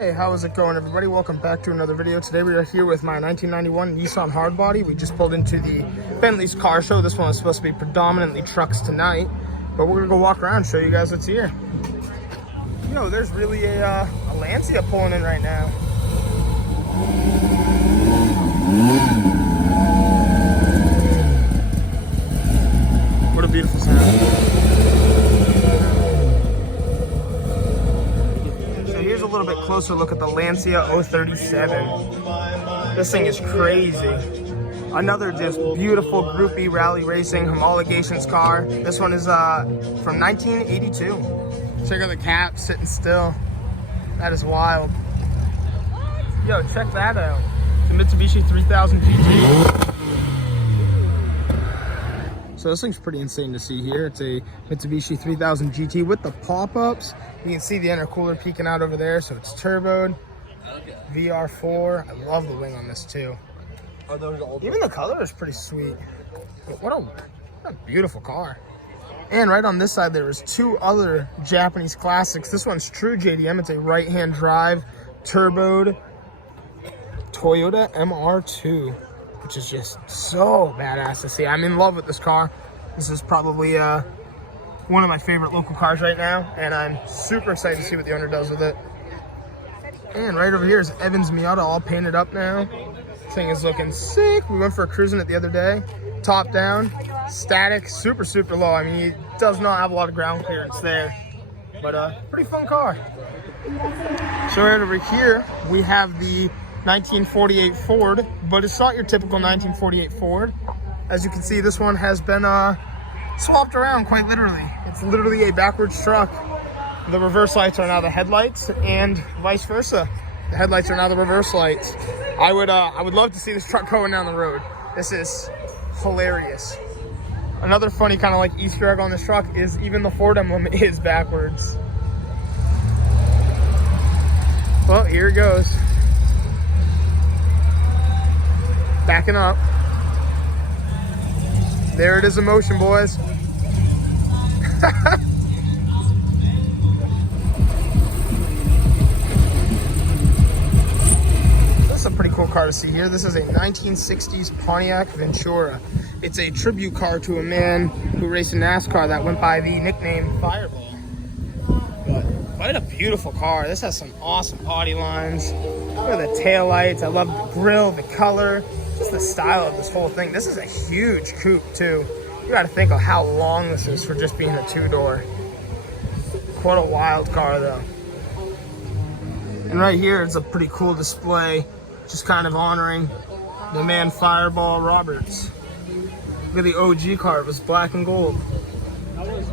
Hey, how is it going, everybody? Welcome back to another video. Today we are here with my 1991 Nissan Hardbody. We just pulled into the Bentleys car show. This one was supposed to be predominantly trucks tonight, but we're gonna go walk around and show you guys what's here. You know, there's really a Lancia pulling in right now. What a beautiful sound. Here's a little bit closer look at the Lancia 037. This thing is crazy. Another just beautiful groupie rally racing homologations car. This one is from 1982. Check out the cap sitting still. That is wild. Yo, check that out. The Mitsubishi 3000 GT. So this thing's pretty insane to see here. It's a Mitsubishi 3000 GT with the pop-ups. You can see the intercooler peeking out over there, so it's turboed. VR4. I love the wing on this too. Even the color is pretty sweet. What a beautiful car. And right on this side, there was two other Japanese classics. This one's true JDM. It's a right-hand drive, turboed Toyota MR2, which is just so badass to see. I'm in love with this car. This is probably one of my favorite local cars right now, and I'm super excited to see what the owner does with it. And right over here is Evan's Miata, all painted up now. This thing is looking sick. We went for a cruise in it the other day. Top down, static, super low. I mean, it does not have a lot of ground clearance there, but pretty fun car. So right over here, we have the 1948 Ford, but it's not your typical 1948 Ford. As you can see, this one has been swapped around quite literally. It's literally a backwards truck. The reverse lights are now the headlights, and vice versa. The headlights are now the reverse lights. I would love to see this truck going down the road. This is hilarious. Another funny kind of like Easter egg on this truck is even the Ford emblem is backwards. Well, here it goes. Backing up. There it is in motion, boys. This is a pretty cool car to see here. This is a 1960s Pontiac Ventura. It's a tribute car to a man who raced in NASCAR that went by the nickname Fireball. But what a beautiful car. This has some awesome body lines. Look at the taillights. I love the grille, the color. Just the style of this whole thing. This is a huge coupe too. You gotta think of how long this is for just being a two-door. What a wild car though. And right here it's a pretty cool display, just kind of honoring the man Fireball Roberts. Look at the OG car, it was black and gold.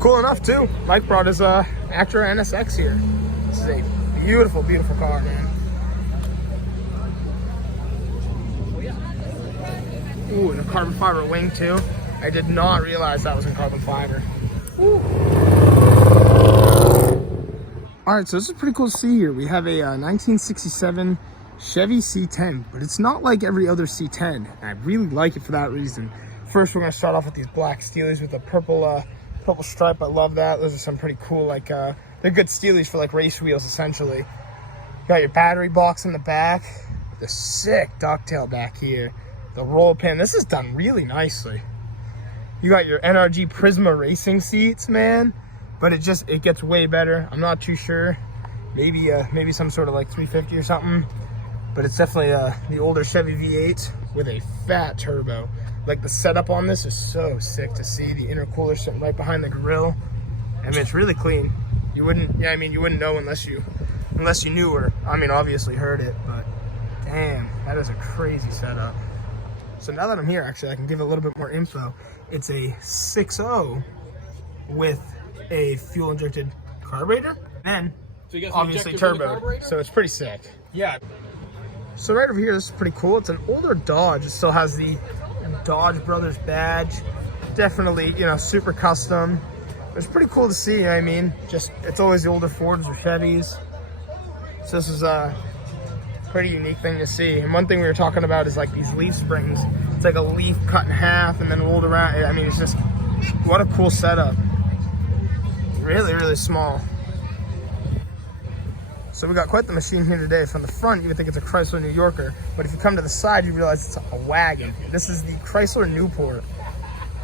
Cool enough too. Mike brought his Acura NSX here. This is a beautiful car, man. Ooh, and a carbon fiber wing too. I did not realize that was in carbon fiber. Ooh. All right, so this is pretty cool to see here. We have a 1967 Chevy C10, but it's not like every other C10. I really like it for that reason. First, we're gonna start off with these black Steelies with the purple stripe. I love that. Those are some pretty cool, like, they're good Steelies for like race wheels, essentially. You got your battery box in the back. The sick ducktail back here. The roll pin, this is done really nicely. You got your NRG Prisma racing seats, man, but it gets way better. I'm not too sure. Maybe some sort of like 350 or something, but it's definitely the older Chevy V8 with a fat turbo. Like the setup on this is so sick to see. The intercooler sitting right behind the grill. I mean, it's really clean. You wouldn't know unless you knew, or I mean, obviously heard it. But damn, that is a crazy setup. So now that I'm here, actually, I can give a little bit more info. It's a 6.0 with a fuel-injected carburetor, and obviously turbo. So it's pretty sick. Yeah. So right over here, this is pretty cool. It's an older Dodge. It still has the Dodge Brothers badge. Definitely, you know, super custom. It's pretty cool to see. You know what I mean, just it's always the older Fords or Chevys. So this is a pretty unique thing to see. And one thing we were talking about is like these leaf springs. It's like a leaf cut in half and then rolled around. I mean, it's just, what a cool setup. Really small. So we got quite the machine here today. From the front, you would think it's a Chrysler New Yorker, but if you come to the side, you realize it's a wagon. This is the Chrysler Newport.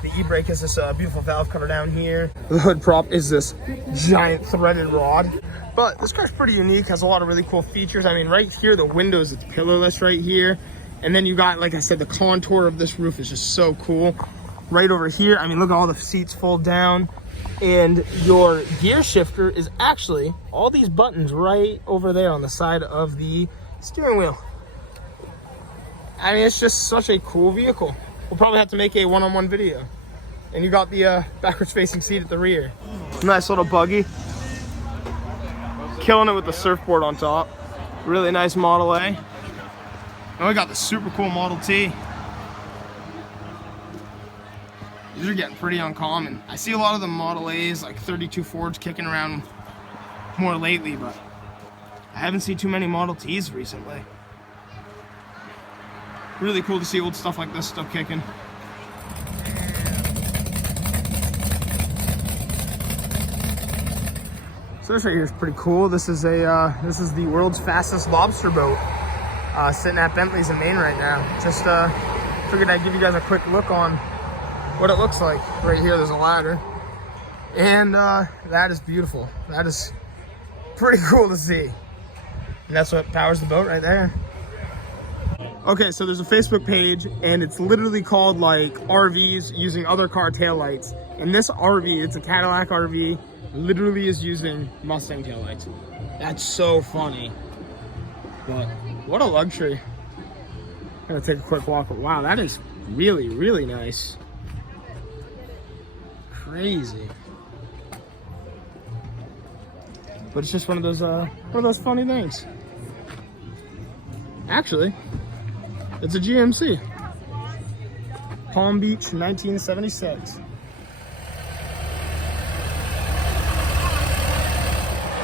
The e-brake is this beautiful valve cover down here. The hood prop is this giant threaded rod. But this car's pretty unique, has a lot of really cool features. I mean, right here, the windows, it's pillarless right here. And then you got, like I said, the contour of this roof is just so cool. Right over here, I mean, look at all the seats fold down. And your gear shifter is actually all these buttons right over there on the side of the steering wheel. I mean, it's just such a cool vehicle. We'll probably have to make a one-on-one video. And you got the backwards facing seat at the rear. Nice little buggy. Killing it with the surfboard on top. Really nice Model A. And we got the super cool Model T. These are getting pretty uncommon. I see a lot of the Model A's, like 32 Fords, kicking around more lately, but I haven't seen too many Model T's recently. Really cool to see old stuff like this still kicking. So this right here is pretty cool. This is the world's fastest lobster boat, sitting at Bentleys in Maine right now. Just figured I'd give you guys a quick look on what it looks like. Right here, there's a ladder, and that is beautiful. That is pretty cool to see, and that's what powers the boat right there. Okay, so there's a Facebook page, and it's literally called like RVs using other car taillights. And this RV, it's a Cadillac RV, literally is using Mustang taillights. That's so funny. But what a luxury. I'm gonna take a quick walk. Wow, that is really, really nice. Crazy. But it's just one of those funny things. Actually, it's a GMC. Palm Beach, 1976.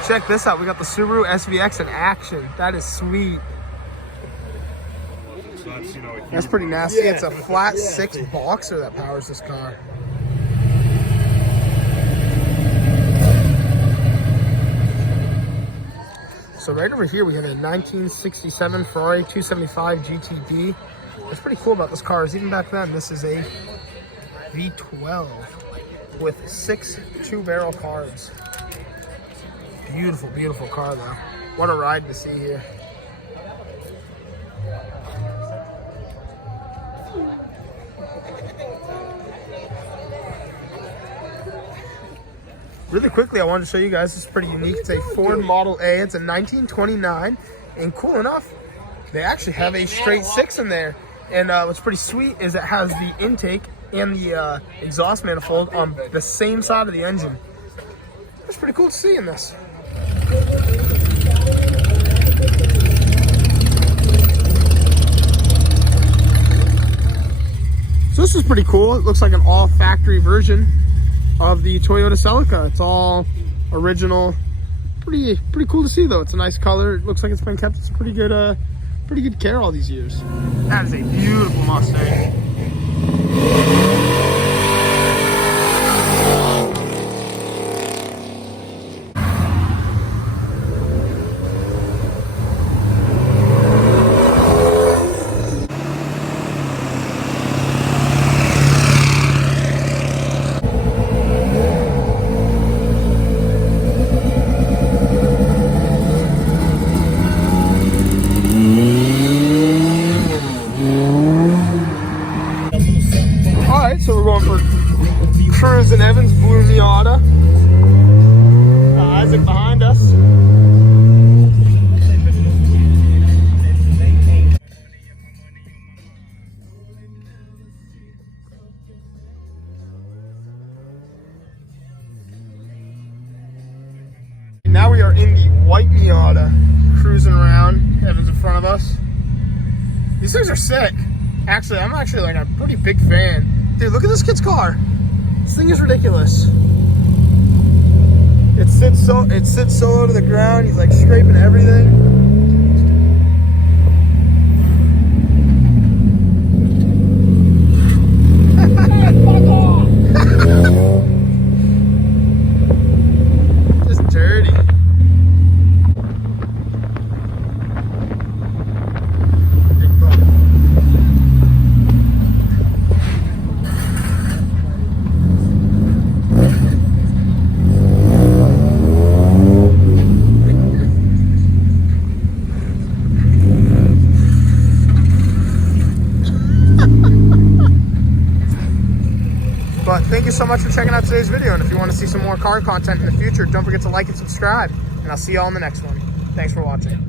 Check this out. We got the Subaru SVX in action. That is sweet. So that's pretty nasty. Yeah. It's a flat six boxer that powers this car. So right over here we have a 1967 Ferrari 275 GTD. What's pretty cool about this car is even back then, this is a V12 with 6 two-barrel carbs. Beautiful, beautiful car though. What a ride to see here. Really quickly, I wanted to show you guys, this is pretty unique. It's a Ford Model A. It's a 1929, and cool enough, they actually have a straight 6 in there. And what's pretty sweet is it has the intake and the exhaust manifold on the same side of the engine. That's pretty cool to see in this. So this is pretty cool. It looks like an all-factory version of the Toyota Celica. It's all original. Pretty cool to see though. It's a nice color. It looks like it's been kept in pretty good care all these years. That is a beautiful Mustang. So we're going for Cruz and Evans Blue Miata. Isaac behind us. Now we are in the white Miata, cruising around. Evans in front of us. These things are sick. Actually, I'm actually like a pretty big fan. Dude, look at this kid's car. This thing is ridiculous. It sits so low to the ground. He's like scraping everything. Just dirty. But thank you so much for checking out today's video. And if you want to see some more car content in the future, don't forget to like and subscribe. And I'll see you all in the next one. Thanks for watching.